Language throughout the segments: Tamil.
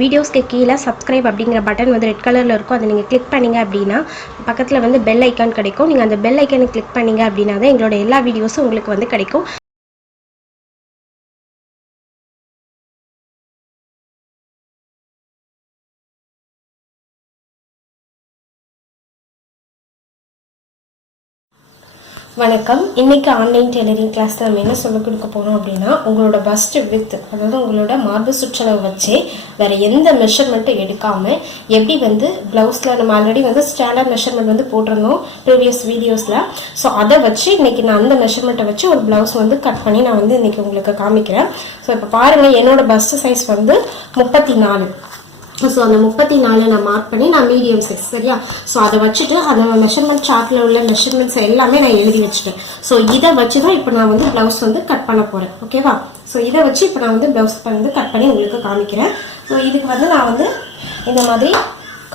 வீடியோஸ்க்கு கீழே சப்ஸ்கிரைப் அப்படிங்கிற பட்டன் வந்து ரெட் கலரில் இருக்கும். அதை நீங்கள் கிளிக் பண்ணிங்க அப்படின்னா பக்கத்தில் வந்து பெல் ஐக்கான் கிடைக்கும். நீங்கள் அந்த பெல் ஐக்கானை கிளிக் பண்ணிங்க அப்படின்னா தான் எங்களோட எல்லா வீடியோஸும் உங்களுக்கு வந்து கிடைக்கும். வணக்கம். இன்னைக்கு ஆன்லைன் டெய்லரிங் கிளாஸ்ல நம்ம என்ன சொல்லிக் கொடுக்க போறோம் அப்படின்னா, உங்களோட பஸ்ட் வித், அதாவது உங்களோட மார்பு சுற்றளவு வச்சு வேற எந்த மெஷர்மெண்ட்டும் எடுக்காம எப்படி வந்து பிளவுஸ்ல நம்ம ஆல்ரெடி வந்து ஸ்டாண்டர்ட் மெஷர்மெண்ட் வந்து போட்டிருந்தோம் ப்ரீவியஸ் வீடியோஸ்ல. ஸோ அதை வச்சு இன்னைக்கு நான் அந்த மெஷர்மெண்ட்டை வச்சு ஒரு பிளவுஸ் வந்து கட் பண்ணி நான் வந்து இன்னைக்கு உங்களுக்கு காமிக்கிறேன். ஸோ இப்போ பாருங்க, என்னோட பஸ்ட் சைஸ் வந்து 34. ஸோ அந்த 34 நான் மார்க் பண்ணி நான் மீடியம் சைஸ், சரியா? ஸோ அதை வச்சுட்டு அந்த மெஷர்மெண்ட் சார்ட்டில் உள்ள மெஷர்மெண்ட்ஸ் எல்லாமே நான் எழுதி வச்சுட்டேன். ஸோ இதை வச்சு தான் இப்போ நான் வந்து ப்ளவுஸ் வந்து கட் பண்ண போகிறேன், ஓகேவா? ஸோ இதை வச்சு இப்போ நான் வந்து ப்ளவுஸ் வந்து கட் பண்ணி உங்களுக்கு காமிக்கிறேன். ஸோ இதுக்கு வந்து நான் வந்து இந்த மாதிரி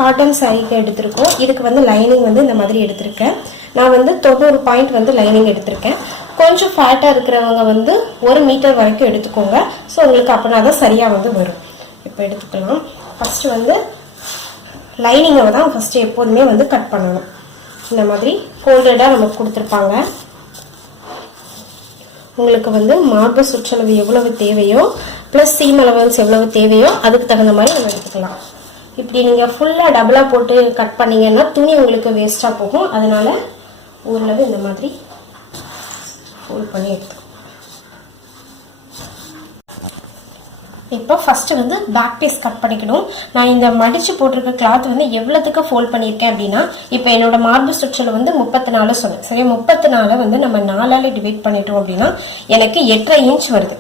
காட்டன் சாரிக்கு எடுத்திருக்கோம். இதுக்கு வந்து லைனிங் வந்து இந்த மாதிரி எடுத்திருக்கேன். நான் வந்து 90 பாயிண்ட் வந்து லைனிங் எடுத்திருக்கேன். கொஞ்சம் ஃபேட்டாக இருக்கிறவங்க வந்து 1 மீட்டர் வரைக்கும் எடுத்துக்கோங்க. ஸோ உங்களுக்கு அப்படின்னா தான் சரியாக வந்து வரும். இப்போ எடுத்துக்கலாம். ஃபஸ்ட்டு வந்து லைனிங்கை தான் ஃபஸ்ட்டு எப்போதுமே வந்து கட் பண்ணணும். இந்த மாதிரி ஃபோல்டடாக நமக்கு கொடுத்துருப்பாங்க. உங்களுக்கு வந்து மார்பு சுற்றளவு எவ்வளவு தேவையோ ப்ளஸ் சீம் அலவன்ஸ் எவ்வளவு தேவையோ அதுக்கு தகுந்த மாதிரி நம்ம எடுத்துக்கலாம். இப்படி நீங்கள் ஃபுல்லாக டபுளாக போட்டு கட் பண்ணிங்கன்னா துணி உங்களுக்கு வேஸ்ட்டாக போகும். அதனால் ஓரளவு இந்த மாதிரி ஃபோல்ட் பண்ணி எடுத்துக்கலாம். இப்போ ஃபஸ்ட்டு வந்து பேக் பீஸ் கட் பண்ணிக்கணும். நான் இந்த மடித்து போட்டிருக்க கிளாத் வந்து எவ்வளோத்துக்கு ஃபோல்ட் பண்ணியிருக்கேன் அப்படின்னா, இப்போ என்னோட மார்பு சுற்றளவு வந்து 34 சொன்னேன், சரியா? 34 வந்து நம்ம 4ஆல் டிவைட் பண்ணிட்டோம் அப்படின்னா எனக்கு 8.5 இன்ச் வருது.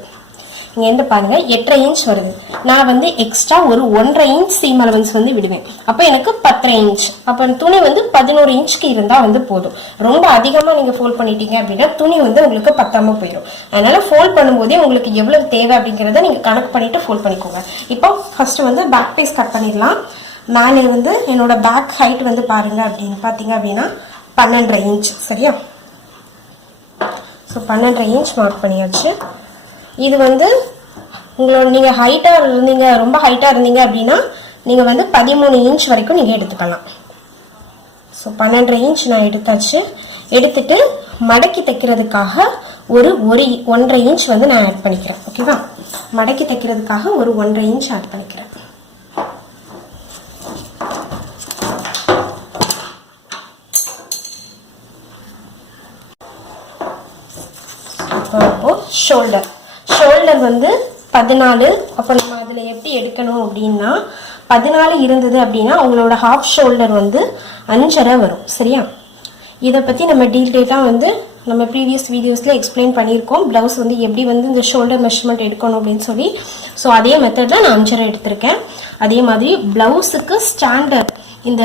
இங்கே எந்த பாருங்க, 8.5 இன்ச் வருது. நான் வந்து எக்ஸ்ட்ரா ஒரு 1.5 இன்ச் சீம் அலவன்ஸ் வந்து விடுவேன். அப்போ எனக்கு 10.5 இன்ச். அப்போ துணி வந்து 11 இன்ச்சுக்கு இருந்தால் வந்து போதும். ரொம்ப அதிகமாக நீங்கள் ஃபோல்ட் பண்ணிட்டீங்க அப்படின்னா துணி வந்து உங்களுக்கு பத்தாம போயிடும். அதனால ஃபோல்ட் பண்ணும்போதே உங்களுக்கு எவ்வளவு தேவை அப்படிங்கிறத நீங்கள் கணக்கு பண்ணிட்டு ஃபோல்ட் பண்ணிக்கோங்க. இப்போ ஃபர்ஸ்ட் வந்து பேக் பீஸ் கட் பண்ணிடலாம். மேலே வந்து என்னோட பேக் ஹைட் வந்து பாருங்க அப்படின்னு பார்த்தீங்க அப்படின்னா 12.5 இன்ச், சரியா? ஸோ 12.5 இன்ச் மார்க் பண்ணியாச்சு. இது வந்து உங்களோட நீங்கள் ஹைட்டாக இருந்தீங்க, ரொம்ப ஹைட்டாக இருந்தீங்க அப்படின்னா நீங்கள் வந்து 13 இன்ச் வரைக்கும் நீங்கள் எடுத்துக்கலாம். ஸோ 12.5 இன்ச் நான் எடுத்தாச்சு. எடுத்துட்டு மடக்கி தைக்கிறதுக்காக ஒரு 1.5 இன்ச் வந்து நான் ஆட் பண்ணிக்கிறேன், ஓகேவா? மடக்கி தைக்கிறதுக்காக ஒரு 1.5 இன்ச் ஆட் பண்ணிக்கிறேன். இப்போ ஷோல்டர் வந்து 14. அப்போ நம்ம அதில் எப்படி எடுக்கணும் அப்படின்னா, 14 இருந்தது அப்படின்னா உங்களோட ஹாஃப் ஷோல்டர் வந்து 5.5 வரும், சரியா? இதை பற்றி நம்ம டீட்டெயிலாக வந்து நம்ம ப்ரீவியஸ் வீடியோஸில் எக்ஸ்பிளைன் பண்ணியிருக்கோம். ப்ளவுஸ் வந்து எப்படி வந்து இந்த ஷோல்டர் மெஷர்மெண்ட் எடுக்கணும் அப்படின்னு சொல்லி. ஸோ அதே மெத்தடில் நான் 5.5 எடுத்திருக்கேன். அதே மாதிரி ப்ளவுஸுக்கு ஸ்டாண்டர்ட் இந்த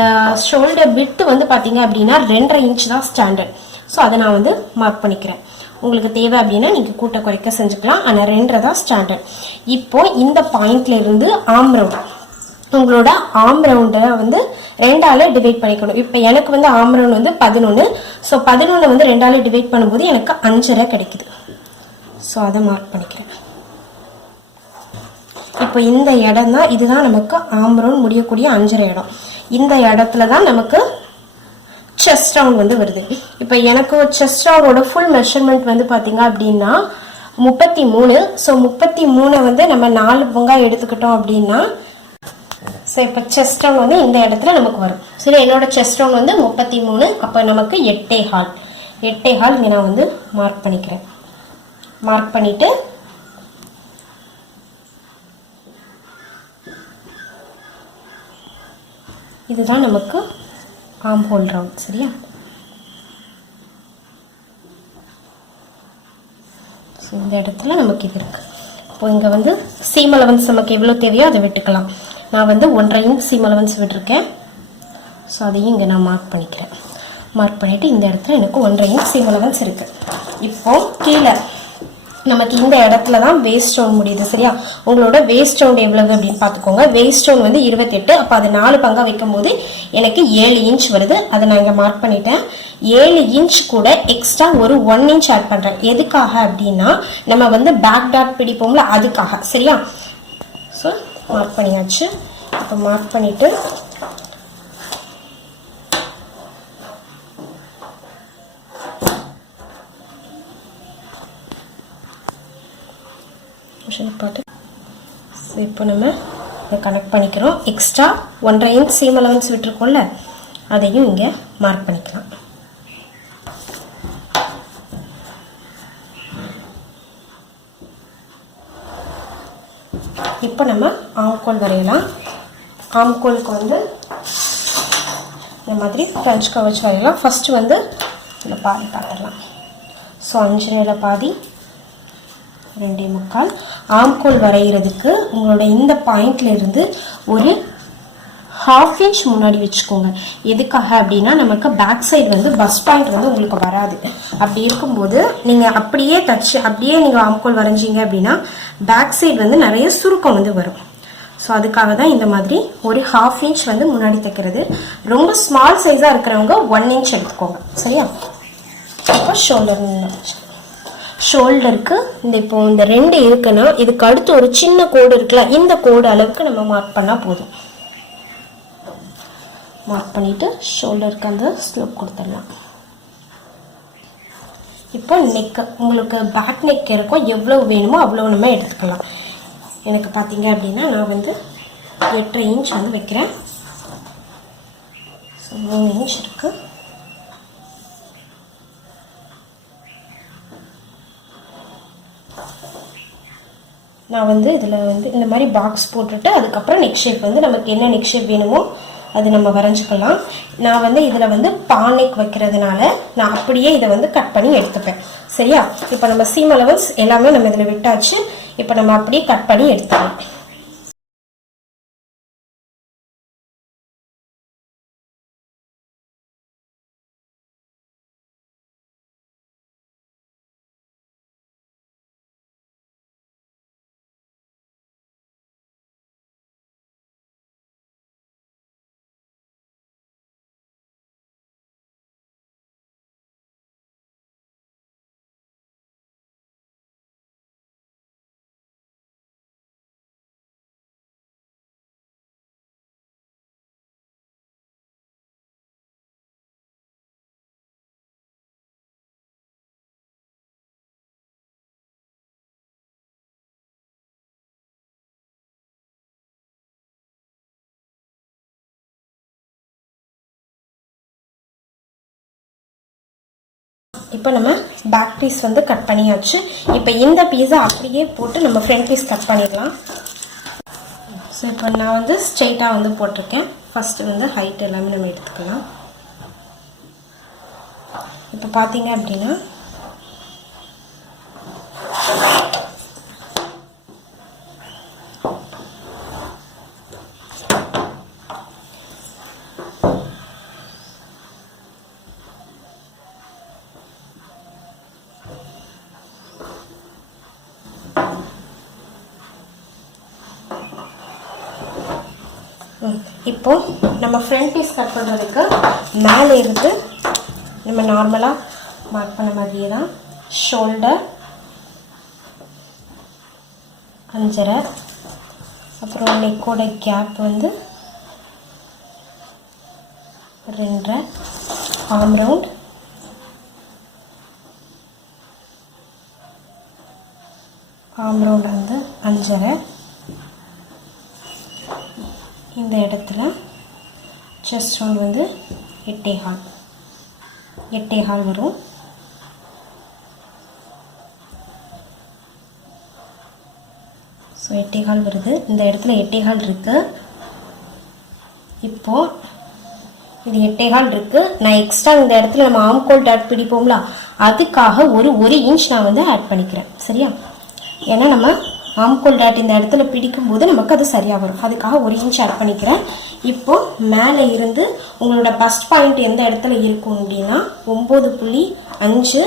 ஷோல்டர் விட்டு வந்து பார்த்தீங்க அப்படின்னா 2.5 இன்ச் தான் ஸ்டாண்டர்ட். ஸோ அதை நான் வந்து மார்க் பண்ணிக்கிறேன். உங்களுக்கு தேவை அப்படின்னா நீங்கள் கூட்ட குறைக்க செஞ்சுக்கலாம். ஆனால் 2.5 தான் ஸ்டாண்டர்ட். இப்போ இந்த பாயிண்ட்ல இருந்து ஆம் ரவுண்ட், உங்களோட ஆம் ரவுண்டை வந்து 2ஆல் டிவைட் பண்ணிக்கணும். இப்போ எனக்கு வந்து ஆம் ரவுண்ட் வந்து 11. ஸோ 11 வந்து 2ஆல் டிவைட் பண்ணும்போது எனக்கு 5.5 கிடைக்குது. ஸோ அதை மார்க் பண்ணிக்கிறேன். இப்போ இந்த இடம் தான், இதுதான் நமக்கு ஆம் ரவுண்ட் முடியக்கூடிய 5.5 இடம். இந்த இடத்துல தான் நமக்கு செஸ்ட் ரவுண்ட் வந்து வருது. இப்போ எனக்கு செஸ்ட் ரவுண்டோட ஃபுல் மெஷர்மெண்ட் வந்து பார்த்தீங்க அப்படின்னா 33. ஸோ 33 வந்து நம்ம 4 பங்கா எடுத்துக்கிட்டோம் அப்படின்னா, ஸோ இப்போ செஸ்ட் ரவுண்ட் வந்து இந்த இடத்துல நமக்கு வரும். சரி, என்னோட செஸ்ட் ரவுண்ட் வந்து 33. அப்போ நமக்கு 8.25 இங்கே நான் வந்து மார்க் பண்ணிக்கிறேன். மார்க் பண்ணிட்டு இதுதான் நமக்கு ஆம் ஹோல் ரவுண்ட், சரியா? ஸோ இந்த இடத்துல நமக்கு இது இருக்கு. இப்போ இங்கே வந்து சீம் அலவன்ஸ் நமக்கு எவ்வளோ தேவையோ அதை விட்டுக்கலாம். நான் வந்து 1.5 இன்ச் சீம் அலவன்ஸ் விட்டுருக்கேன். ஸோ அதையும் இங்கே நான் மார்க் பண்ணிக்கிறேன். மார்க் பண்ணிவிட்டு இந்த இடத்துல எனக்கு 1.5 இன்ச் சீம் அலவன்ஸ் இருக்குது. இப்போ கீழே நமக்கு இந்த இடத்துல தான் வேஸ்ட் ரவுண்ட் முடியுது, சரியா? உங்களோட வேஸ்ட் ரவுண்ட் எவ்வளவு அப்படின்னு பார்த்துக்கோங்க. வேஸ்ட் ரவுண்ட் வந்து 28. அப்போ அது 4 பங்கா வைக்கும் போது எனக்கு 7 இன்ச் வருது. அதை நான் இங்கே மார்க் பண்ணிட்டேன். 7 இன்ச் கூட எக்ஸ்ட்ரா ஒரு 1 இன்ச் ஆட் பண்ணுறேன். எதுக்காக அப்படின்னா நம்ம வந்து பேக் டாட் பிடிப்போம்ல, அதுக்காக, சரியா? ஸோ மார்க் பண்ணியாச்சு. இப்போ மார்க் பண்ணிவிட்டு இப்போ நம்ம இதை கனெக்ட் பண்ணிக்கிறோம். எக்ஸ்ட்ரா 1.5 இன்ச் சீம் அலவன்ஸ் விட்டுருக்கோம்ல, அதையும் இங்கே மார்க் பண்ணிக்கலாம். இப்போ நம்ம ஆம்கோல் வரையலாம். ஆம்கோலுக்கு வந்து இந்த மாதிரி ஃப்ரெஞ்ச் கவர்ஸ் வரையலாம். ஃபஸ்ட்டு வந்து இந்த பாதி பார்த்துடலாம். ஸோ 5 பாதி 2.25. ஆம்கோல் வரைகிறதுக்கு உங்களோட இந்த பாயிண்ட்லேருந்து ஒரு 1/2 இன்ச் முன்னாடி வச்சுக்கோங்க. எதுக்காக அப்படின்னா நமக்கு பேக் சைடு வந்து பஸ் பாயிண்ட் வந்து உங்களுக்கு வராது. அப்படி இருக்கும்போது நீங்கள் அப்படியே தச்சு அப்படியே நீங்கள் ஆம்கோல் வரைஞ்சிங்க அப்படின்னா பேக் சைடு வந்து நிறைய சுருக்கம் வந்து வரும். ஸோ அதுக்காக தான் இந்த மாதிரி ஒரு 1/2 இன்ச் வந்து முன்னாடி தைக்கிறது. ரொம்ப ஸ்மால் சைஸாக இருக்கிறவங்க 1 இன்ச் எடுத்துக்கோங்க. சரியா? இப்போ ஷோல்டருக்கு இப்போ இந்த 2 இருக்குன்னா இதுக்கு அடுத்து ஒரு சின்ன கோடு இருக்குல்ல, இந்த கோடு அளவுக்கு நம்ம மார்க் பண்ணால் போதும். மார்க் பண்ணிவிட்டு ஷோல்டருக்கு அந்த ஸ்லோப் கொடுத்துடலாம். இப்போ நெக்கு, உங்களுக்கு பேக் நெக் இருக்கும், எவ்வளோ வேணுமோ அவ்வளோ நம்ம எடுத்துக்கலாம். எனக்கு பார்த்தீங்க அப்படின்னா நான் வந்து 8.5 இன்ச் வந்து வைக்கிறேன். ஸோ 3 இன்ச் இருக்குது. நான் வந்து இதில் வந்து இந்த மாதிரி பாக்ஸ் போட்டுட்டு அதுக்கப்புறம் நெக் ஷேப் வந்து நமக்கு என்ன நெக் ஷேப் வேணுமோ அது நம்ம வரைஞ்சிக்கலாம். நான் வந்து இதில் வந்து பானெக் வைக்கிறதுனால நான் அப்படியே இதை வந்து கட் பண்ணி எடுத்துப்பேன். சரியா? இப்போ நம்ம சீம் அலவன்ஸ் எல்லாமே நம்ம இதில் விட்டாச்சு. இப்போ நம்ம அப்படியே கட் பண்ணி எடுத்துக்கலாம். இப்போ நம்ம பேக் பீஸ் வந்து கட் பண்ணியாச்சு. இப்போ இந்த பீஸை அப்படியே போட்டு நம்ம ஃப்ரண்ட் பீஸ் கட் பண்ணிடலாம். ஸோ இப்போ நான் வந்து ஸ்ட்ரெயிட்டாக வந்து போட்டிருக்கேன். ஃபஸ்ட்டு வந்து ஹைட் எல்லாமே நம்ம எடுத்துக்கலாம். இப்போ பார்த்தீங்க அப்படின்னா இப்போ நம்ம ஃப்ரண்ட் பீஸ் கட் பண்ணுறதுக்கு மேலே இருந்து நம்ம நார்மலாக மார்க் பண்ண மாதிரியே தான் ஷோல்டர் 5.5, அப்புறம் நெக்கோட கேப் வந்து 2.5, ஆர்ம் ரவுண்ட் வந்து 5.5. இந்த இடத்துல செஸ்ட் ரவுண்ட் வந்து 8.25 வரும். ஸோ 8.25 வருது. இந்த இடத்துல 8.25 இருக்குது. இப்போது இது 8.25 இருக்குது. நான் எக்ஸ்ட்ரா இந்த இடத்துல நம்ம ஆம்கோல் டாட் பிடிப்போம்ல, அதுக்காக ஒரு 1 இன்ச் நான் வந்து ஆட் பண்ணிக்கிறேன். சரியா? ஏன்னா நம்ம ஆம்கோல் டாட் இந்த இடத்துல பிடிக்கும்போது நமக்கு அது சரியாக வரும். அதுக்காக 1 இன்ச் ஆட் பண்ணிக்கிறேன். இப்போது மேலே இருந்து உங்களோட பஸ்ட் பாயிண்ட் எந்த இடத்துல இருக்கும் அப்படின்னா 9.5.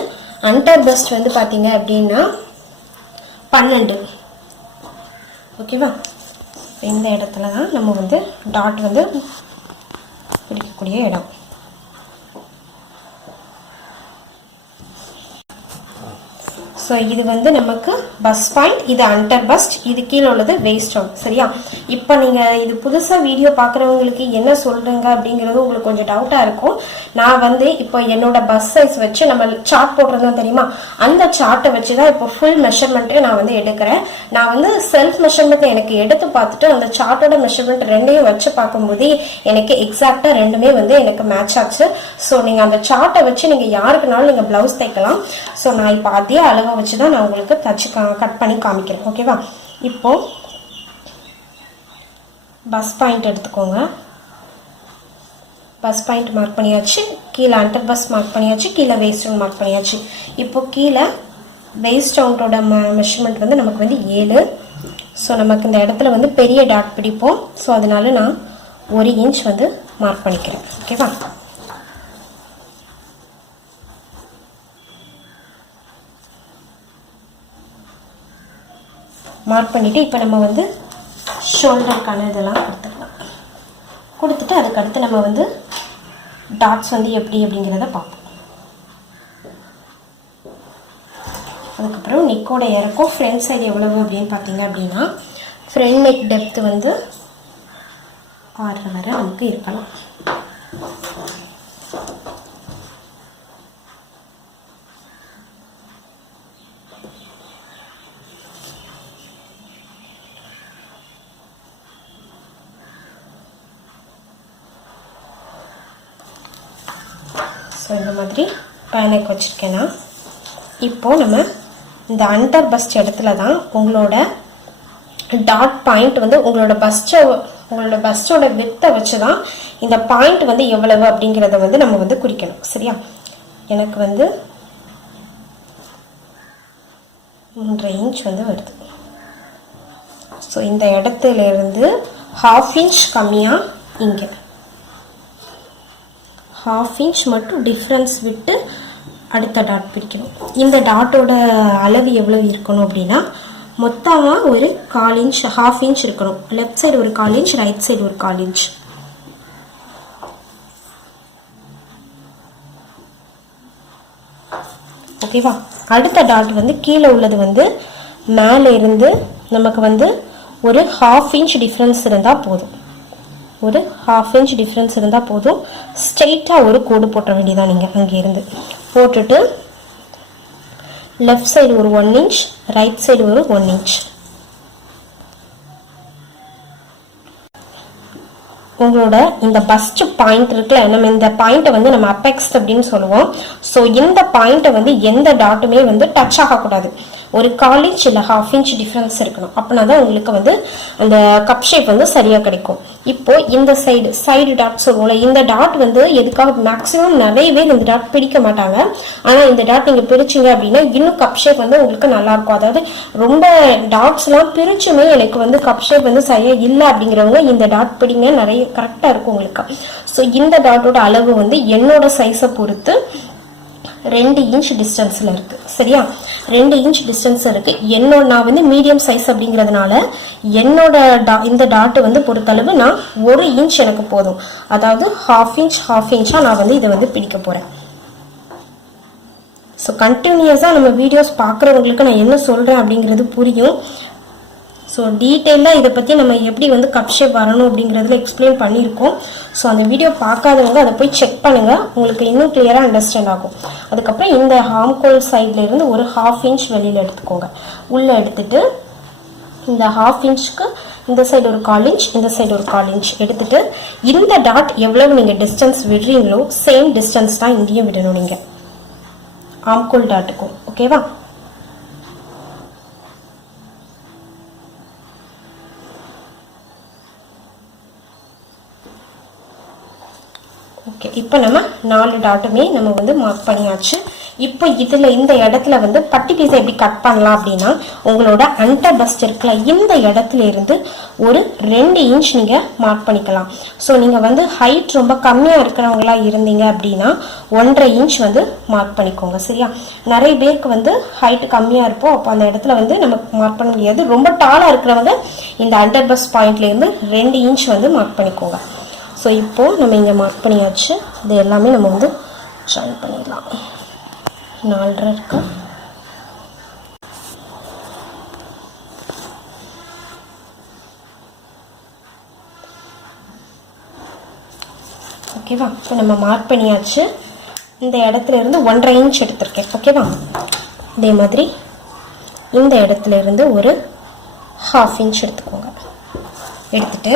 அண்டர் பஸ்ட் வந்து பார்த்தீங்க அப்படின்னா 12. ஓகேவா? இந்த இடத்துல தான் நம்ம வந்து டாட் வந்து பிடிக்கக்கூடிய இடம். ஸோ இது வந்து நமக்கு பஸ் பாயிண்ட், இது அண்டர் பஸ்ட், இது கீழே உள்ளது வேஸ்ட் அவுட். சரியா? இப்போ நீங்கள் இது புதுசாக வீடியோ பார்க்குறவங்களுக்கு என்ன சொல்கிறேங்க அப்படிங்கிறது உங்களுக்கு கொஞ்சம் டவுட்டாக இருக்கும். நான் வந்து இப்போ என்னோட பஸ் சைஸ் வச்சு நம்ம சார்ட் போடுறதும் தெரியுமா, அந்த சார்ட்டை வச்சு தான் இப்போ ஃபுல் மெஷர்மெண்ட்டே நான் வந்து எடுக்கிறேன். நான் வந்து செல்ஃப் மெஷர்மெண்ட் எனக்கு எடுத்து பார்த்துட்டு அந்த சார்ட்டோட மெஷர்மெண்ட் ரெண்டையும் வச்சு பார்க்கும்போது எனக்கு எக்ஸாக்டாக ரெண்டுமே வந்து எனக்கு மேட்ச் ஆச்சு. ஸோ நீங்கள் அந்த சார்ட்டை வச்சு நீங்கள் யாருக்குனாலும் நீங்கள் ப்ளவுஸ் தைக்கலாம். ஸோ நான் இப்போ அதே அளவை வச்சு தான் நான் உங்களுக்கு தச்சு கட் பண்ணி காமிக்கிறேன். ஓகேவா? இப்போ பஸ் பாயிண்ட் எடுத்துக்கோங்க. பஸ் பாயிண்ட் மார்க் பண்ணியாச்சு, கீழே அண்டர் பஸ் மார்க் பண்ணியாச்சு, கீழே வேஸ்ட் ரவுண்ட் மார்க் பண்ணியாச்சு. இப்போ கீழே வேஸ்ட் ரவுண்டோட மெஷர்மெண்ட் வந்து நமக்கு வந்து 7. ஸோ நமக்கு இந்த இடத்துல வந்து பெரிய டாட் பிடிப்போம். ஸோ அதனால நான் 1 இன்ச் வந்து மார்க் பண்ணிக்கிறேன். ஓகேவா? மார்க் பண்ணிவிட்டு இப்போ நம்ம வந்து ஷோல்டருக்கான இதெல்லாம் கொடுத்துட்டு அதுக்கடுத்து நம்ம வந்து டாட்ஸ் வந்து எப்படி அப்படிங்கிறத பார்ப்போம். அதுக்கப்புறம் நெக்கோட இறக்கம் ஃப்ரண்ட் சைடு எவ்வளவு அப்படின்னு பார்த்தீங்க அப்படின்னா ஃப்ரண்ட் நெக் டெப்த்து வந்து 6 வரை நமக்கு இருக்கலாம். ஸோ இந்த மாதிரி பேனக் வச்சுருக்கேன்னா இப்போது நம்ம இந்த அண்டர் பஸ்ட் இடத்துல தான் உங்களோட டாட் பாயிண்ட் வந்து உங்களோட பஸ்டோட வித்தை வச்சு தான் இந்த பாயிண்ட் வந்து எவ்வளவு அப்படிங்கிறத வந்து நம்ம வந்து குறிக்கணும். சரியா? எனக்கு வந்து 3.5 இன்ச் வந்து வருது. ஸோ இந்த இடத்துல இருந்து 1/2 இன்ச் கம்மியாக இங்கே 1/2 இன்ச் மட்டும் டிஃப்ரென்ஸ் விட்டு அடுத்த டாட் பிடிக்கணும். இந்த டாட்டோட அளவு எவ்வளோ இருக்கணும் அப்படின்னா மொத்தமாக ஒரு 1/4 இன்ச் 1/2 இன்ச் இருக்கணும். லெஃப்ட் சைடு ஒரு 1/4 இன்ச், ரைட் சைடு ஒரு 1/4 இன்ச். ஓகேவா? அடுத்த டாட் வந்து கீழே உள்ளது வந்து மேலே இருந்து நமக்கு வந்து ஒரு 1/2 இன்ச் டிஃப்ரென்ஸ் இருந்தால் போதும். ஒரு 1/2 இன்ச் டிஃப்ரென்ஸ் இருந்தால் போதும். ஸ்ட்ரெயிட்டாக ஒரு கோடு போட்ட வேண்டியதான். நீங்கள் அங்கேருந்து போட்டுட்டு லெஃப்ட் சைடு ஒரு 1 இன்ச், ரைட் சைடு ஒரு 1 இன்ச். உங்களோட இந்த பஸ்ட் பாயிண்ட் இருக்குல்ல, நம்ம இந்த பாயிண்ட்டை வந்து நம்ம அப்பெக்ஸ் அப்படின்னு சொல்லுவோம். ஸோ இந்த பாயிண்ட்டை வந்து எந்த டாட்டுமே வந்து டச் ஆகக்கூடாது. ஒரு 1/4 இன்ச் இல்லை 1/2 இன்ச் டிஃப்ரென்ஸ் இருக்கணும். அப்படின்னா தான் உங்களுக்கு வந்து அந்த கப் ஷேப் வந்து சரியாக கிடைக்கும். இப்போ இந்த சைடு டாட் சொல்லுவோம்ல, இந்த டாட் வந்து எதுக்காக மேக்ஸிமம் நிறைய பேர் இந்த டாட் பிடிக்க மாட்டாங்க. ஆனால் இந்த டாட் நீங்கள் பிரிச்சிங்க அப்படின்னா இன்னும் கப் ஷேப் வந்து உங்களுக்கு நல்லாயிருக்கும். அதாவது ரொம்ப டாட்ஸ்லாம் பிரிச்சுமே எனக்கு வந்து கப் ஷேப் வந்து சரியாக இல்லை அப்படிங்கிறவங்க இந்த டாட் பிடிங்க, நிறைய கரெக்டாக இருக்கும் உங்களுக்கு. ஸோ இந்த டாட்டோட அளவு வந்து என்னோட சைஸை பொறுத்து 2 இன்ச் டிஸ்டன்ஸில் இருக்குது. சரியா? 2 இன்ச் டிஸ்டன்ஸ் இருக்குது. நான் வந்து மீடியம் சைஸ் அப்படிங்கிறதுனால என்னோட இந்த டாட்டு வந்து பொறுத்தளவு நான் 1 இன்ச் எனக்கு போதும். அதாவது 1/2 இன்ச்சாக நான் வந்து இதை வந்து பிடிக்க போகிறேன். ஸோ கண்டினியூஸாக நம்ம வீடியோஸ் பார்க்குறவங்களுக்கு நான் என்ன சொல்கிறேன் அப்படிங்கிறது புரியும். ஸோ டீட்டெயிலாக இதை பற்றி நம்ம எப்படி வந்து கப் ஷேப் வரணும் அப்படிங்கிறதுல எக்ஸ்பிளைன் பண்ணியிருக்கோம். ஸோ அந்த வீடியோ பார்க்காதவங்க அதை போய் செக் பண்ணுங்கள், உங்களுக்கு இன்னும் கிளியராக அண்டர்ஸ்டாண்ட் ஆகும். அதுக்கப்புறம் இந்த ஹார்ம்கோல் சைட்லேருந்து ஒரு 1/2 இன்ச் வெளியில் எடுத்துக்கோங்க. உள்ளே எடுத்துட்டு இந்த 1/2 இன்ச்சுக்கு இந்த சைடு ஒரு 1/4 இன்ச், இந்த சைடு ஒரு 1/4 இன்ச் எடுத்துட்டு இந்த டாட் எவ்வளவு நீங்கள் டிஸ்டன்ஸ் விடுறீங்களோ சேம் டிஸ்டன்ஸ் தான் இங்கேயும் விடணும் நீங்கள் ஆர்ம்கோல் டாட்டுக்கும். ஓகேவா? ஓகே, இப்போ நம்ம 4 டாட்டுமே நம்ம வந்து மார்க் பண்ணியாச்சு. இப்போ இதில் இந்த இடத்துல வந்து பட்டி பீஸை எப்படி கட் பண்ணலாம் அப்படின்னா உங்களோட அண்டர் பஸ்ட் இருக்குல்ல, இந்த இடத்துல இருந்து ஒரு 2 இன்ச் நீங்கள் மார்க் பண்ணிக்கலாம். ஸோ நீங்கள் வந்து ஹைட் ரொம்ப கம்மியாக இருக்கிறவங்களா இருந்தீங்க அப்படின்னா 1.5 இன்ச் வந்து மார்க் பண்ணிக்கோங்க. சரியா? நிறைய பேருக்கு வந்து ஹைட் கம்மியாக இருப்போம், அப்போ அந்த இடத்துல வந்து நமக்கு மார்க் பண்ண முடியாது. ரொம்ப டாலாக இருக்கிறவங்க இந்த அண்டர் பஸ்ட் பாயிண்ட்லேருந்து 2 இன்ச் வந்து மார்க் பண்ணிக்கோங்க. ஸோ இப்போது நம்ம இங்கே மார்க் பண்ணியாச்சு. இது எல்லாமே நம்ம வந்து ஜாயின் பண்ணிடலாம். 4.5 இருக்கு. ஓகேவா? இப்போ நம்ம மார்க் பண்ணியாச்சு. இந்த இடத்துல இருந்து 1.5 இன்ச் எடுத்திருக்கேன். ஓகேவா? இதே மாதிரி இந்த இடத்துல இருந்து ஒரு 1/2 இன்ச் எடுத்துக்கோங்க. எடுத்துட்டு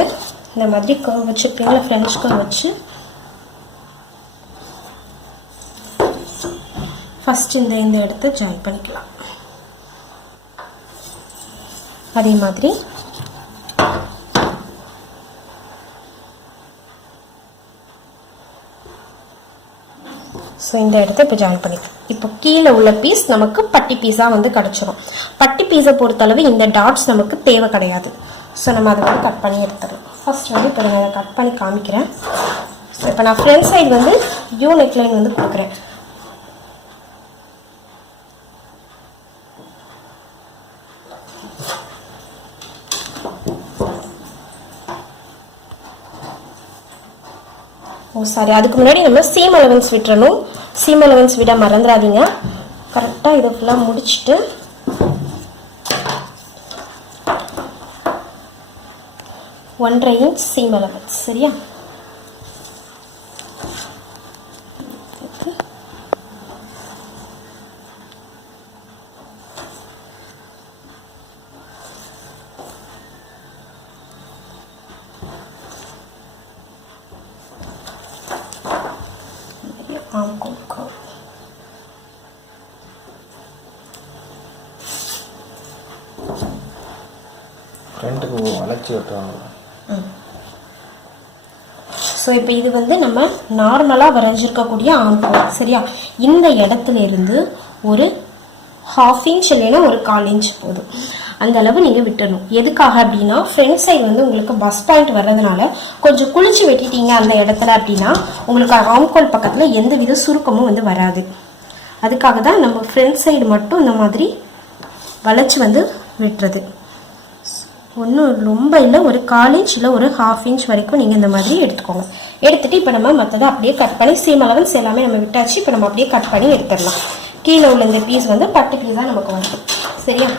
இந்த மாதிரி கர்வ் வச்சுருக்கீங்களா, ஃப்ரெஞ்ச் கர்வ் வச்சு ஃபஸ்ட் இந்த இடத்த ஜாயின் பண்ணிக்கலாம். அதே மாதிரி ஸோ இந்த இடத்த இப்போ ஜாயின் பண்ணிக்கலாம். இப்போ கீழே உள்ள பீஸ் நமக்கு பட்டி பீஸாக வந்து கிடச்சிரும். பட்டி பீஸை பொறுத்தளவு இந்த டாட்ஸ் நமக்கு தேவை கிடையாது. ஸோ நம்ம அதை வந்து கட் பண்ணி எடுத்துடலாம். ஃபர்ஸ்ட் வந்து இப்போ நான் கட் பண்ணி காமிக்கிறேன். ஸோ இப்போ நான் ஃப்ரண்ட் சைடு வந்து யூ நெக்லைன் வந்து கொடுக்குறேன். சாரி, அதுக்கு முன்னாடி நம்ம சீம் அலவன்ஸ் விட்டுறணும். சீம் அலவன்ஸ் விட மறந்துடாதீங்க. கரெக்டாக இதை ஃபுல்லாக முடிச்சுட்டு 1.5 இன்ச் சீம் அலவன்ஸ். சரியா? ஃப்ரண்ட்டுக்கு வளைச்சி விட்டுருவாங்க. ஸோ இப்போ இது வந்து நம்ம நார்மலாக வரைஞ்சிருக்கக்கூடிய ஆம்கோல். சரியா? இந்த இடத்துல இருந்து ஒரு 1/2 இன்ச் இல்லைன்னா ஒரு 1/4 இன்ச் போதும். அந்த அளவு நீங்கள் விட்டுடணும். எதுக்காக அப்படின்னா ஃப்ரண்ட் சைடு வந்து உங்களுக்கு பஸ் பாயிண்ட் வர்றதுனால கொஞ்சம் குளிச்சு வெட்டிட்டீங்க அந்த இடத்துல அப்படின்னா உங்களுக்கு ஆம்கோல் பக்கத்தில் எந்த வித சுருக்கமும் வந்து வராது. அதுக்காக தான் நம்ம ஃப்ரண்ட் சைடு மட்டும் இந்த மாதிரி வளைச்சி வந்து விட்டுறது. ஒன்றும் ரொம்ப இல்லை, ஒரு 1/4 இன்ச் இல்லை ஒரு 1/2 இன்ச் வரைக்கும் நீங்கள் இந்த மாதிரி எடுத்துக்கோங்க. எடுத்துகிட்டு இப்போ நம்ம மற்றதை அப்படியே கட் பண்ணி சீம் அலவன்ஸ் எல்லாமே நம்ம விட்டாச்சு. இப்போ நம்ம அப்படியே கட் பண்ணி எடுத்துடலாம். கீழே உள்ள இந்த பீஸ் வந்து பட்டு பீஸாக நமக்கு வருது. சரியா?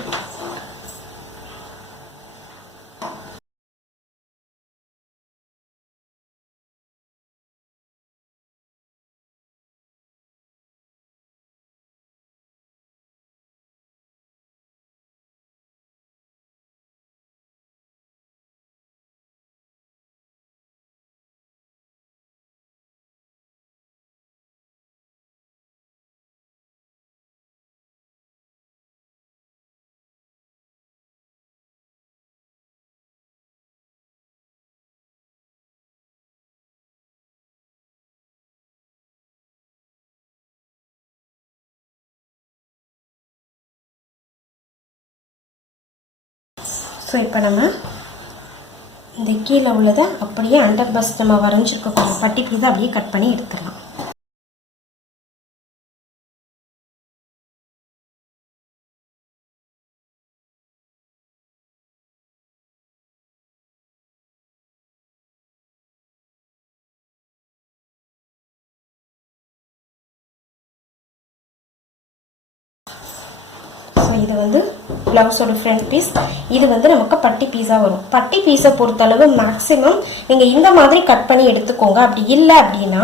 ஸோ இப்போ நம்ம இந்த கீழே உள்ளதை அப்படியே அண்டர் பஸ் நம்ம வரைஞ்சிருக்கக்கூடிய பட்டி பீஸை அப்படியே கட் பண்ணி எடுத்துடலாம். ஸோ இது வந்து ப்ளவுஸோட ஃப்ரண்ட் பீஸ். இது வந்து நமக்கு பட்டி பீஸாக வரும். பட்டி பீஸை பொறுத்தளவு மேக்ஸிமம் நீங்கள் இந்த மாதிரி கட் பண்ணி எடுத்துக்கோங்க. அப்படி இல்லை அப்படின்னா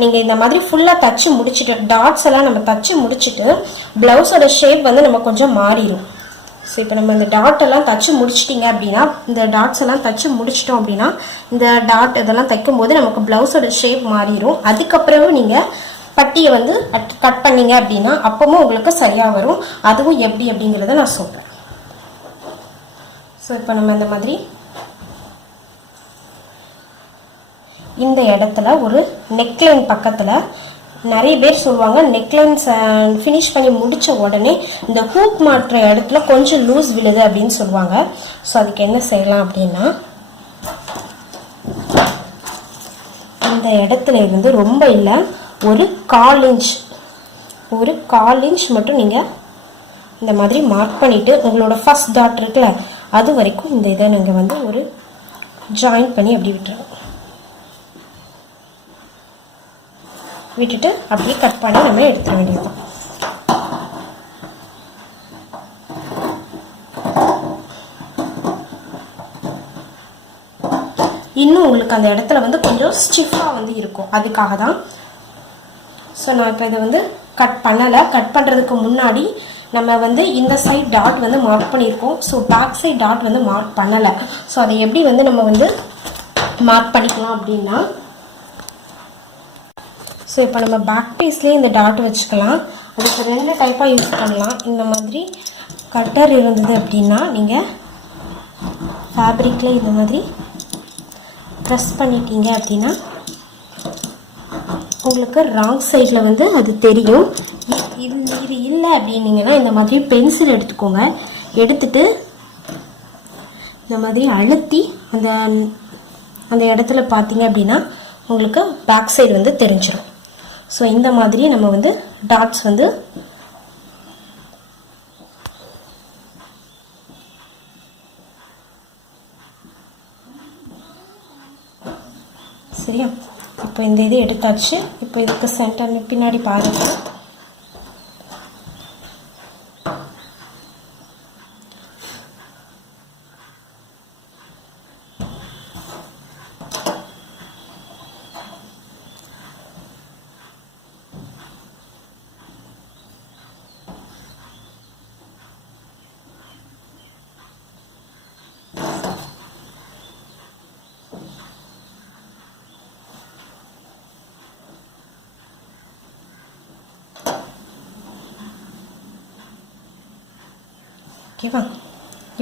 நீங்கள் இந்த மாதிரி ஃபுல்லாக தச்சு முடிச்சுட்டு டாட்ஸ் எல்லாம் நம்ம தச்சு முடிச்சுட்டு ப்ளவுஸோட ஷேப் வந்து நம்ம கொஞ்சம் மாறிடும். ஸோ இப்போ நம்ம இந்த டாட் எல்லாம் தச்சு முடிச்சிட்டிங்க அப்படின்னா இந்த டாட்ஸ் எல்லாம் தச்சு முடிச்சிட்டோம் அப்படின்னா இந்த டாட் இதெல்லாம் தைக்கும் போது நமக்கு ப்ளவுஸோட ஷேப் மாறிடும். அதுக்கப்புறமும் நீங்கள் பட்டியை வந்து கட் பண்ணீங்க அப்படின்னா அப்பவும் உங்களுக்கு சரியாக வரும். அதுவும் எப்படி அப்படிங்கிறத நான் சொல்கிறேன். ஸோ இப்போ நம்ம இந்த மாதிரி இந்த இடத்துல ஒரு நெக்லைன் பக்கத்தில் நிறைய பேர் சொல்லுவாங்க நெக்லைன் ஃபினிஷ் பண்ணி முடித்த உடனே இந்த ஹூக் மாட்டுற இடத்துல கொஞ்சம் லூஸ் விழுது அப்படின்னு சொல்லுவாங்க. ஸோ அதுக்கு என்ன செய்யலாம் அப்படின்னா இந்த இடத்துல இருந்து ரொம்ப இல்லை ஒரு 1/4 இன்ச் மட்டும் நீங்கள் இந்த மாதிரி மார்க் பண்ணிவிட்டு உங்களோட ஃபர்ஸ்ட் டாட் இருக்குல்ல அது வரைக்கும் இந்த இதை நீங்கள் வந்து ஒரு ஜாயின் பண்ணி அப்படி விட்டுட்டு அப்படியே கட் பண்ணி நம்ம எடுத்துட வேண்டியது. இன்னும் உங்களுக்கு அந்த இடத்துல வந்து கொஞ்சம் ஸ்டிஃபாக வந்து இருக்கும். அதுக்காக தான். ஸோ நான் இப்போ இதை வந்து கட் பண்ணலை. கட் பண்ணுறதுக்கு முன்னாடி நம்ம வந்து இந்த சைட் டாட் வந்து மார்க் பண்ணியிருக்கோம். ஸோ பேக் சைட் டாட் வந்து மார்க் பண்ணலை. ஸோ அதை எப்படி வந்து நம்ம வந்து மார்க் பண்ணிக்கலாம் அப்படின்னா, ஸோ இப்போ நம்ம பேக் பீஸ்லேயே இந்த டாட் வச்சுக்கலாம். அதுக்கு 2 டைப்பாக யூஸ் பண்ணலாம். இந்த மாதிரி கட்டர் இருந்தது அப்படின்னா நீங்கள் ஃபேப்ரிக்கில் இந்த மாதிரி ப்ரெஸ் பண்ணிட்டீங்க அப்படின்னா உங்களுக்கு ராங் சைடில் வந்து அது தெரியும். இது இல்லை அப்படின்னீங்கன்னா இந்த மாதிரி பென்சில் எடுத்துக்கோங்க. எடுத்துட்டு இந்த மாதிரி அழுத்தி அந்த இடத்துல பார்த்தீங்க அப்படின்னா உங்களுக்கு பேக் சைடு வந்து தெரிஞ்சிடும். ஸோ இந்த மாதிரி நம்ம வந்து டாட்ஸ் வந்து சரியா. இப்போ இந்த இது எடுத்தாச்சு. இப்போ இதுக்கு சென்டர் பின்னாடி பாருங்கள். ஓகேவா.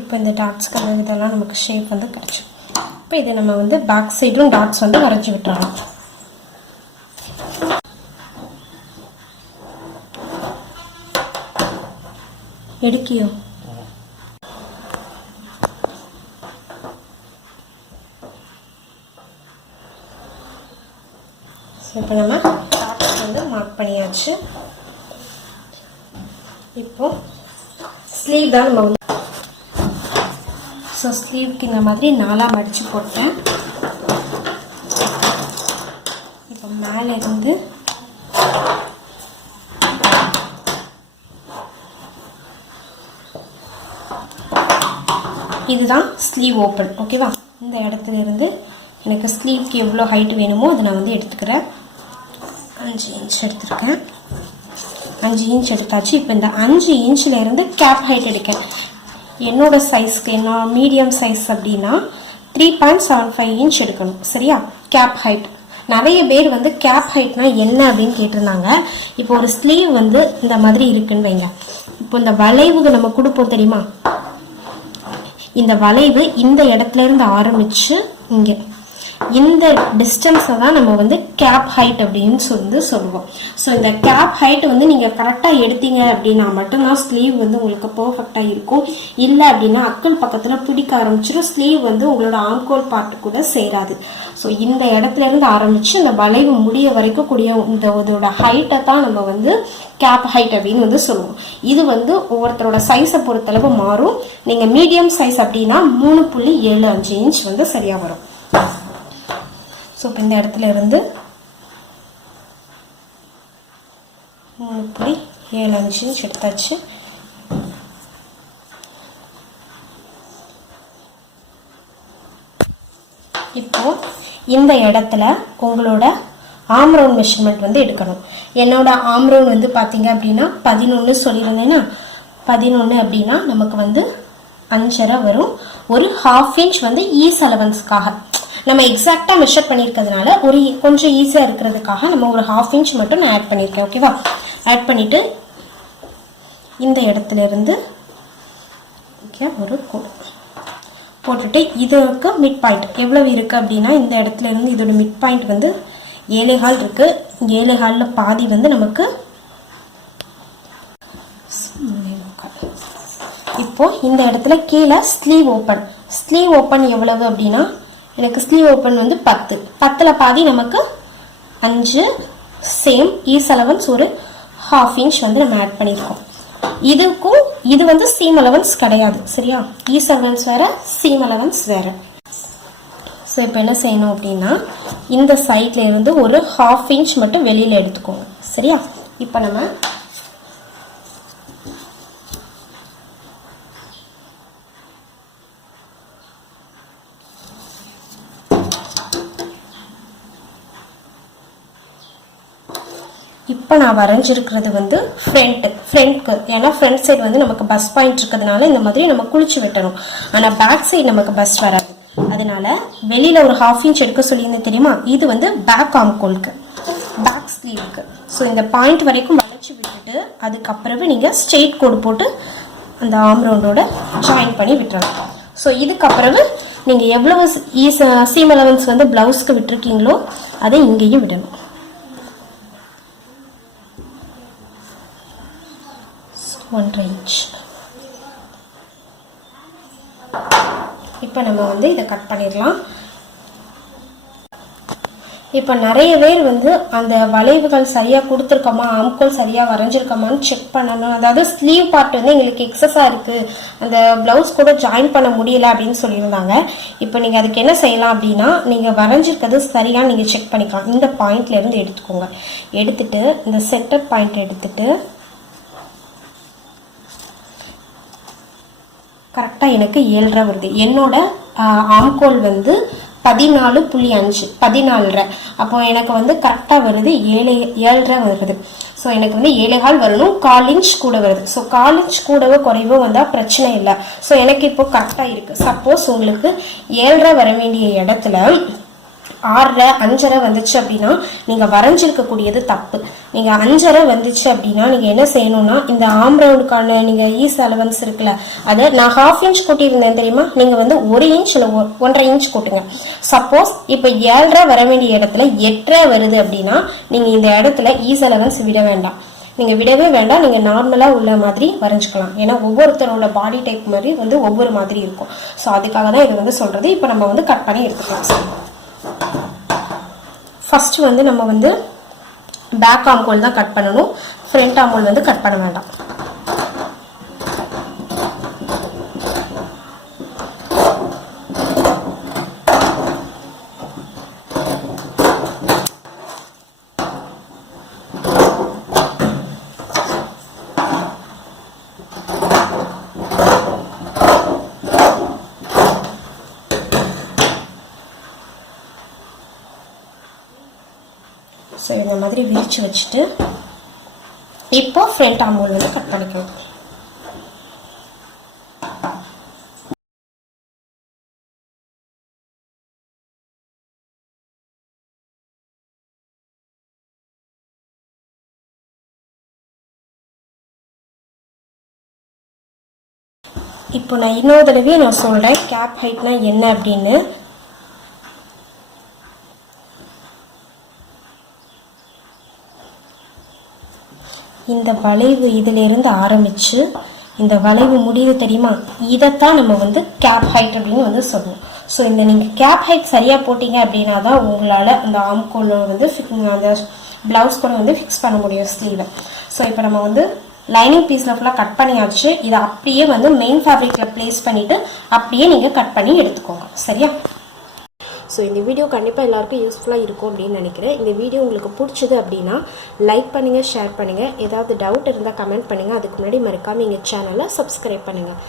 இப்போ இந்த டாட்ஸ்க்கான இதெல்லாம் நமக்கு ஷேப் வந்து கிடச்சிடும். இப்போ இதை நம்ம வந்து பேக் சைடும் டாட்ஸ் வந்து வரைஞ்சி விட்டுறலாம். எடுக்கியோ இப்போ நம்ம டாட்ஸ் வந்து மார்க் பண்ணியாச்சு. இப்போ ஸ்லீவ் தான் நம்ம வந்து ஸோ ஸ்லீவ்க்கு இந்த மாதிரி 4 மடித்து போட்டேன். இப்போ மேலே இருந்து இதுதான் ஸ்லீவ் ஓப்பன். ஓகேவா. இந்த இடத்துல இருந்து எனக்கு ஸ்லீவ்க்கு எவ்வளோ ஹைட் வேணுமோ அதை நான் வந்து எடுத்துக்கிறேன். 5 இன்ச் எடுத்துருக்கேன். 5 இன்ச் எடுத்தாச்சு. இப்போ இந்த 5 இன்ச்சில் இருந்து கேப் ஹைட் எடுக்கேன். என்னோட சைஸ்க்கு மீடியம் சைஸ் அப்படின்னா 3.75 இன்ச் எடுக்கணும். சரியா. கேப் ஹைட் நிறைய பேர் வந்து கேப் ஹைட்னா என்ன அப்படின்னு கேட்டிருந்தாங்க. இப்போ ஒரு ஸ்லீவ் வந்து இந்த மாதிரி இருக்குன்னு வைங்க. இப்போ இந்த வளைவுக்கு நம்ம கொடுப்போம் தெரியுமா. இந்த வளைவு இந்த இடத்துல இருந்து ஆரம்பிச்சு இங்கே இந்த டிஸ்டன்ஸை தான் நம்ம வந்து கேப் ஹைட் அப்படின்னு சொல்லுவோம். ஸோ இந்த கேப் ஹைட் வந்து நீங்கள் கரெக்டாக எடுத்தீங்க அப்படின்னா மட்டும்தான் ஸ்லீவ் வந்து உங்களுக்கு பர்ஃபெக்டாக இருக்கும். இல்லை அப்படின்னா அக்கல் பக்கத்தில் பிடிக்க ஆரம்பிச்சிடும். ஸ்லீவ் வந்து உங்களோட ஆங்கோல் பார்ட்டு கூட சேராது. ஸோ இந்த இடத்துல இருந்து ஆரம்பிச்சு இந்த வளைவு முடிய வரைக்கும் கூடிய இதோட ஹைட்டை தான் நம்ம வந்து கேப் ஹைட் அப்படின்னு வந்து சொல்லுவோம். இது வந்து ஒவ்வொருத்தரோட சைஸை பொறுத்தளவு மாறும். நீங்கள் மீடியம் சைஸ் அப்படின்னா 3.75 இன்ச் வந்து சரியாக வரும். ஸோ இப்போ இந்த இடத்துல இருந்து 3.75 இன்ச் எடுத்தாச்சு. இப்போ இந்த இடத்துல உங்களோட ஆம் ரவுண்ட் மெஷர்மெண்ட் வந்து எடுக்கணும். என்னோட ஆம் ரவுண்ட் வந்து பார்த்தீங்க அப்படின்னா 11 சொல்லியிருந்தேன்னா 11 அப்படின்னா நமக்கு வந்து 5.5 வரும். ஒரு 1/2 இன்ச் வந்து ஈஸ் அலவன்ஸ்க்காக நம்ம எக்ஸாக்டாக மெஷர் பண்ணியிருக்கிறதுனால ஒரு கொஞ்சம் ஈஸியாக இருக்கிறதுக்காக நம்ம ஒரு 1/2 இன்ச் மட்டும் நான் ஆட் பண்ணியிருக்கேன். ஓகேவா. ஆட் பண்ணிவிட்டு இந்த இடத்துல இருந்து ஓகே ஒரு கோடு போட்டுட்டு இதுக்கு மிட் பாயிண்ட் எவ்வளவு இருக்குது அப்படின்னா இந்த இடத்துல இருந்து இதோட மிட் பாயிண்ட் வந்து 7.25 இருக்குது. 7.25 பாதி வந்து நமக்கு இப்போ இந்த இடத்துல கீழே ஸ்லீவ் ஓப்பன் எவ்வளவு அப்படின்னா எனக்கு ஸ்லீவ் ஓப்பன் வந்து 10. 10ல் பாதி நமக்கு 5. சேம் ஈஸ் அலவன்ஸ் ஒரு 1/2 இன்ச் வந்து நம்ம ஆட் பண்ணியிருக்கோம். இதுக்கும் இது வந்து சீம் அலவன்ஸ் கிடையாது. சரியா. ஈஸ் அலவன்ஸ் வேற, சீம் அலவன்ஸ் வேற. ஸோ இப்போ என்ன செய்யணும் அப்படின்னா இந்த சைட்ல இருந்து ஒரு 1/2 இன்ச் மட்டும் வெளியில் எடுத்துக்கோங்க. சரியா. இப்போ நம்ம இப்போ நான் வரைஞ்சிருக்கிறது வந்து ஃப்ரண்ட்க்கு, ஏன்னா ஃப்ரண்ட் சைடு வந்து நமக்கு பஸ் பாயிண்ட் இருக்கிறதுனால இந்த மாதிரி நம்ம குளிச்சு வெட்டணும். ஆனால் பேக் சைடு நமக்கு பஸ் வராது. அதனால வெளியில் ஒரு 1/2 இன்ச் எடுக்க சொல்லியிருந்தேன் தெரியுமா, இது வந்து பேக் ஆம்கோலுக்கு, பேக் ஸ்லீவுக்கு. ஸோ இந்த பாயிண்ட் வரைக்கும் வளைச்சி விட்டுட்டு அதுக்கப்புறமே நீங்கள் ஸ்ட்ரெயிட் கோடு போட்டு அந்த ஆம் ரவுண்டோட ஜாயின் பண்ணி விட்டுறலாம். ஸோ இதுக்கப்புறவு நீங்கள் எவ்வளவு சீம் அலவன்ஸ் வந்து ப்ளவுஸ்க்கு விட்டுருக்கீங்களோ அதை இங்கேயும் விடணும். 1/2 இன்ச். இப்போ நம்ம வந்து இதை கட் பண்ணிடலாம். இப்போ நிறைய பேர் வந்து அந்த வளைவுகள் சரியாக கொடுத்துருக்கோமா, ஆம்கோல் சரியாக வரைஞ்சிருக்கோமான்னு செக் பண்ணணும். அதாவது ஸ்லீவ் பார்ட் வந்து எங்களுக்கு எக்ஸஸாக இருக்குது, அந்த ப்ளவுஸ் கூட ஜாயின் பண்ண முடியல அப்படின்னு சொல்லியிருந்தாங்க. இப்போ நீங்கள் அதுக்கு என்ன செய்யலாம் அப்படின்னா, நீங்கள் வரைஞ்சிருக்கிறது சரியாக நீங்கள் செக் பண்ணிக்கலாம். இந்த பாயிண்ட்லேருந்து எடுத்துக்கோங்க. எடுத்துட்டு இந்த சென்டர் பாயிண்ட் எடுத்துட்டு கரெக்டாக எனக்கு 7.5 வருது. என்னோட ஆம்கோல் வந்து 14.5 14.5. அப்போ எனக்கு வந்து கரெக்டாக வருது 7.5 வருது. ஸோ எனக்கு வந்து 7.25 வரணும், 1/4 இன்ச் கூட வருது. ஸோ 1/4 இன்ச் கூடவோ குறைவோ வந்தால் பிரச்சனை இல்லை. ஸோ எனக்கு இப்போ கரெக்டாக இருக்குது. சப்போஸ் உங்களுக்கு 7.5 வர வேண்டிய இடத்துல 6.5 5.5 வந்துச்சு அப்படின்னா நீங்கள் வரைஞ்சிருக்கக்கூடியது தப்பு. நீங்கள் 5.5 வந்துச்சு அப்படின்னா நீங்கள் என்ன செய்யணும்னா, இந்த ஆம் ரவுண்டுக்கான நீங்கள் ஈஸ் அலவன்ஸ் இருக்குல்ல, அதை நான் 1/2 இன்ச் கூட்டியிருந்தேன் தெரியுமா, நீங்கள் வந்து 1 இன்ச் இல்லை 1.5 இன்ச் கூட்டுங்க. சப்போஸ் இப்போ 7.5 வர வேண்டிய இடத்துல 8.5 வருது அப்படின்னா நீங்கள் இந்த இடத்துல ஈஸ் அலவன்ஸ் விட வேண்டாம். நீங்கள் விடவே வேண்டாம், நீங்கள் நார்மலாக உள்ள மாதிரி வரைஞ்சிக்கலாம். ஏன்னா ஒவ்வொருத்தரோட பாடி டைப் மாதிரி வந்து ஒவ்வொரு மாதிரி இருக்கும். ஸோ அதுக்காக தான் இது வந்து சொல்கிறது. இப்போ நம்ம வந்து கட் பண்ணி எடுத்துக்கலாம். ஃபர்ஸ்ட் வந்து நம்ம வந்து பேக் ஆம்கோல் தான் கட் பண்ணணும், ஃப்ரண்ட் ஆம்கோல் வந்து கட் பண்ண வேண்டாம். ஸோ இந்த மாதிரி விரிச்சு வச்சுட்டு இப்போ ஃப்ரண்ட் ஆம்கோல் வந்து கட் பண்ணிக்கலாம். இப்போ நான் இன்னொரு தடவை நான் சொல்கிறேன் கேப் ஹைட்னா என்ன அப்படின்னு. இந்த வளைவு இதிலிருந்து ஆரம்பித்து இந்த வளைவு முடிவு தெரியுமா, இதைத்தான் நம்ம வந்து கேப் ஹைட் அப்படின்னு வந்து சொல்லுவோம். ஸோ இந்த நீங்கள் கேப் ஹைட் சரியாக போட்டிங்க அப்படின்னா தான் உங்களால் அந்த ஆம்கோலை வந்து அந்த ப்ளவுஸ் கூட வந்து ஃபிக்ஸ் பண்ண முடியும் ஸ்லீவை. ஸோ இப்போ நம்ம வந்து லைனிங் பீஸில் ஃபுல்லாக கட் பண்ணியாச்சு. இதை அப்படியே வந்து மெயின் ஃபேப்ரிக்கில் ப்ளேஸ் பண்ணிவிட்டு அப்படியே நீங்கள் கட் பண்ணி எடுத்துக்கோங்க. சரியா? ஸோ இந்த வீடியோ கண்டிப்பாக எல்லாருக்கும் யூஸ்ஃபுல்லாக இருக்கும் அப்படின்னு நினைக்கிறேன். இந்த வீடியோ உங்களுக்கு பிடிச்சது அப்படின்னா லைக் பண்ணுங்கள், ஷேர் பண்ணுங்கள். ஏதாவது டவுட் இருந்தால் கமெண்ட் பண்ணுங்கள். அதுக்கு முன்னாடி மறக்காமல் எங்கள் சேனலை சப்ஸ்கிரைப் பண்ணுங்கள்.